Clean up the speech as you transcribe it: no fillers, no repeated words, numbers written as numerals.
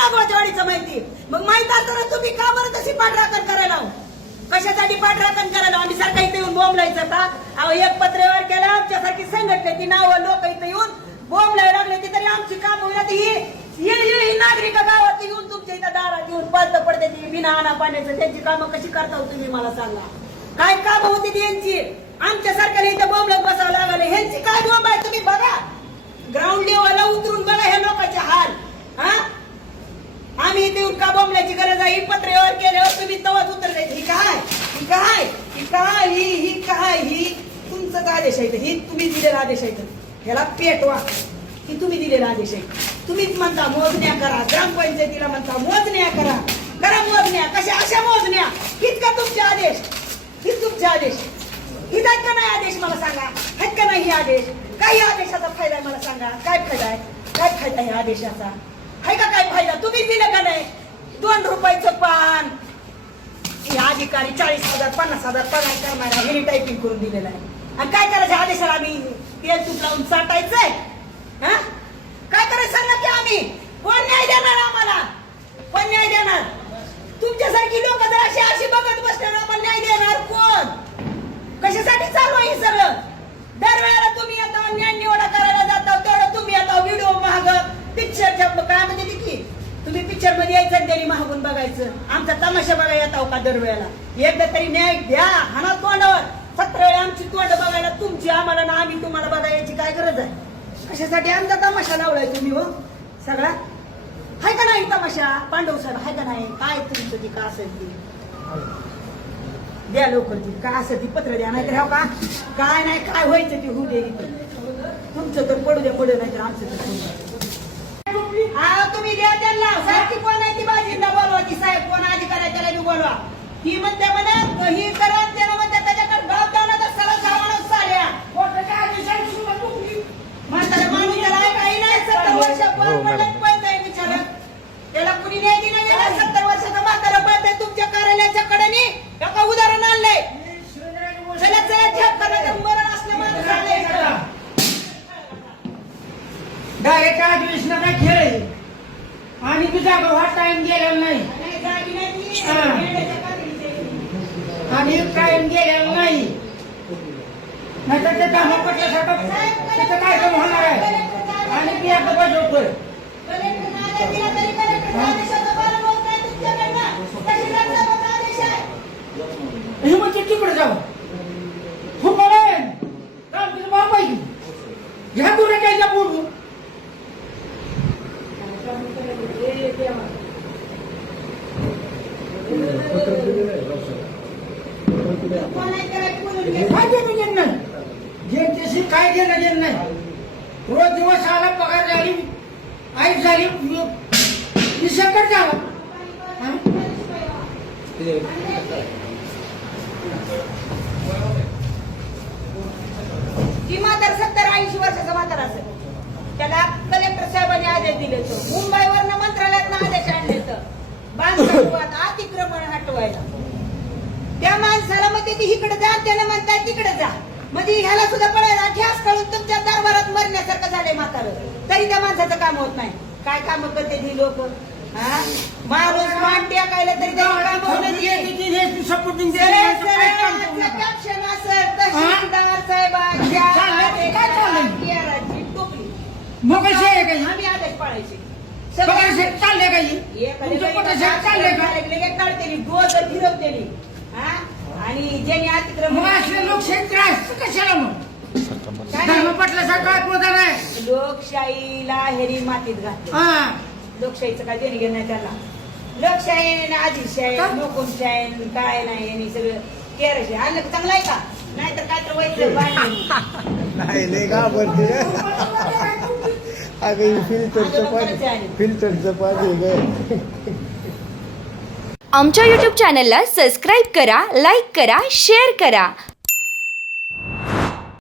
नागवाच्या वाडीचं माहिती. मग माहित असताना तुम्ही का बरं तशी पाठराखण करायला हो? कशासाठी पाठराखण करायला? आम्ही सारखं इथे येऊन बोंबलायचं का? अहो एक पत्रव्यवहार केला आमच्यासारखी संघटनेची नावं लोक इथे येऊन बोंबलायला लागले ती तरी आमची काम होईल. ही नागरिक गावात येऊन तुमच्या इथं दारात येऊन पालत पडते ती बिना आणा पाण्याचं. त्यांची कामं कशी करता हो तुम्ही मला सांगा? काय काम होती ती यांची? आमच्या सारख्याला इथं बोंबलत बसावं लागले. ह्यांची काय बोंब आहे तुम्ही बघा. ग्राउंड लेवलला उतरून बघा ह्या लोकांचे हाल. हा आम्ही इथे येऊन का बोंबल्याची गरज आहे? ही पत्रव्यवहार केल्यावर तुम्ही तवाच उतर जायचं. ही काय ही काय ही काय ही काय ही तुमचाच आदेश आहे. ही तुम्ही दिलेला आदेश आहे. ह्याला पेटवा. ही तुम्ही दिलेला आदेश आहे. तुम्हीच म्हणता मोजण्या करा. ग्रामपंचायतीला म्हणता मोजण्या करा. करा मोजण्या. कशा अशा मोजण्या? हीच का तुमचे आदेश? हीच तुमचे आदेश? हीच आहेत का नाही आदेश? मला सांगा. आहेत का नाही हे आदेश? काही आदेशाचा फायदा आहे मला सांगा. काय फायदा आहे? काय फायदा आहे आदेशाचा? आहे का काय फायदा? तुम्ही दिलं का नाही? 2 रुपयाचं पान हे अधिकारी 40,000 50,000 पगार करणारा हेनी टायपिंग करून दिलेलं आहे. आणि काय करायचं आदेशाला? आम्ही तेल तूप लावून साठायचंय? हा काय करायचं सांगा की आम्ही? कोण न्याय देणार आम्हाला? कोण न्याय देणार? तुमच्यासारखी लोक जर अशी बघत बसणार आम्हाला न्याय देणार कोण? कशासाठी चालू आहे हे सगळं? दरवेळेला तुम्ही आता न्याय निवडा करायला जाता तेवढं तुम्ही आता व्हिडिओ महाग पिक्चरच्या काय म्हणजे की तुम्ही पिक्चर मध्ये यायचं आणि त्यांनी महागून बघायचं. आमचा तमाशा बघा येता का दरवेळेला? एकदा तरी न्याय द्या. हाना तोंडावर 17 वेळा आमची तोंड बघायला तुमची आम्हाला ना आम्ही तुम्हाला बघायची काय गरज आहे? कशासाठी आमचा तमाशा लावलाय तुम्ही हो सगळा? हाय का नाही तमाशा? पांडव साहेब हाय का नाही? काय तुमचं ती का असेल ती द्या लवकर. ती काय असेल ती पत्र द्या. नाही तर हो का काय नाही काय व्हायचं ती होऊ दे. तुमचं तर पडू द्या पडू नाही तर आमचं तर हा तुम्ही द्या त्यांना. साहेब ती कोण आहे? ती बाजींना बोलवा. ती साहेब कोण अधिकारी आहे त्याला बी बोलवा. ती म्हणते म्हणा ही करा त्याला म्हणते त्याच्याकडे गावताना तर सला सामानच चालल्या म्हातारा माणूस त्याला काही नाही. 70 वर्ष पळतंय बिचारं. त्याला कुणी न्याय दिला गेला? 70 वर्षाचा म्हातारा पळतंय तुमच्या कार्यालयाच्या कडेने. एका उदाहरण आणलंय. चला चला ठेप करा मरण असलं माणूस आलंय. डायरेक्ट अधिवेशनाचा खेळ आहे आणि तुझा हा टाइम गेलेला नाही आणि टाइम गेलेला नाही. नाहीतर ते दामपटल्यासाठी त्याचं काय काम होणार आहे? आणि ते आता बजावतोय. हे म्हणजे तिकडे जाऊ हो बोलेन तुझं बाप आहे ह्या तुला काय बोलू जनतेशी काय घेणं घेणं नाही. रोज दिवस आला पगार झाली आई झाली सकट झाला. ती म्हातार 70-80 वर्षाचा म्हातारा असेल. त्याला कलेक्टर साहेबांनी आदेश दिले. मुंबईवरनं मंत्रालयातनं आदेश आणले तर बांधकाम अतिक्रमण हटवायला. त्या माणसाला म्हणते ती इकडे जा त्याला म्हणताय तिकडे जा. म्हणजे ह्याला सुद्धा पळायला ठ्यास काढून तुमच्या दरबारात मरण्यासारखं झालंय म्हातारं. तरी त्या माणसाचं काम होत नाही. काय काम करते ती लोक? माणूस मान टेकायला तरी काम होत नाही. सपोर्टिंग कॅप्शन असं तहसीलदार साहेबांच्या टोपली मग कशी आहे काही आम्ही आदेश पाळायचे. चालले काही काढतेली डोजर फिरवतेली. आणि ज्यांनी अतिक्रमण कशाला मग पटल्यासारखं नाही. लोकशाहीला हेरी मातीत घातली. लोकशाहीचं काय देणे घेणं नाही त्याला. लोकशाही आदिशाही लोकशाही काय नाही यांनी सगळं केरशी आणलं चांगलं आहे का? नाहीतर काय तर व्हायचं नाही घाबरते अगं फिल्टरचं पाणी. आमच्या YouTube चॅनलला सबस्क्राईब करा, लाईक करा, शेअर करा